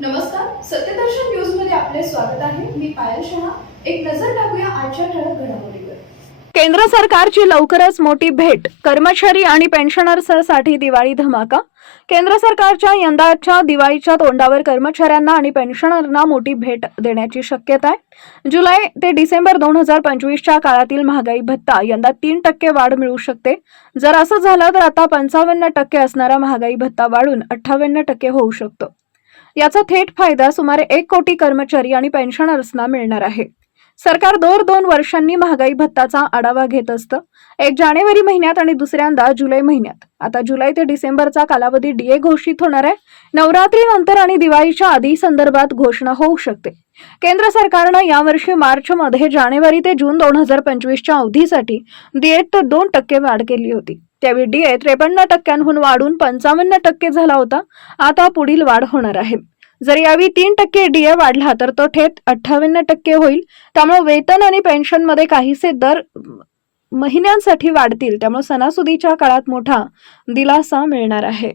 नमस्कार सत्यदर्शन न्यूजमध्ये आपले स्वागत आहे. मी पायल शहा. एक नजर टाकूया आजच्या ठळक घडामोडीवर. केंद्र सरकारची लवकरच मोठी भेट कर्मचारी आणि पेन्शनर्ससाठी दिवाळी धमाका? केंद्र सरकारच्या यंदाच्या दिवाळीच्या तोंडावर कर्मचाऱ्यांना आणि पेन्शनरना मोठी भेट देण्याची शक्यता आहे. जुलै ते डिसेंबर दोन हजार पंचवीसच्या काळातील महागाई भत्ता यंदा तीन टक्के वाढ मिळू शकते. जर असं झालं तर आता पंचावन्न टक्के असणारा महागाई भत्ता वाढून अठ्ठावन्न टक्के होऊ शकतो. याचा थेट फायदा सुमारे एक कोटी कर्मचारी आणि पेन्शनर्सना मिळणार आहे. सरकार दर दोन वर्षांनी महागाई भत्ताचा आढावा घेत असतं. एक जानेवारी महिन्यात आणि दुसऱ्यांदा जुलै महिन्यात. आता जुलै ते डिसेंबरचा कालावधी डीए घोषित होणार आहे. नवरात्रीनंतर आणि दिवाळीच्या आधी संदर्भात घोषणा होऊ शकते. केंद्र सरकारनं यावर्षी मार्च मध्ये जानेवारी ते जून दोन हजार पंचवीसच्या अवधीसाठी डीएत दोन टक्के वाढ केली होती. त्यावेळी डीए त्रेपन्न टक्क्यांहून वाढून पंचावन्न टक्के झाला होता. आता पुढील वाढ होणार आहे. जर यावेळी तीन टक्के डीए वाढला तर तो थेट अठ्ठावन्न टक्के होईल. त्यामुळे वेतन आणि पेन्शनमध्ये काहीसे दर महिन्यांसाठी वाढतील. त्यामुळे सणासुदीच्या काळात मोठा दिलासा मिळणार आहे.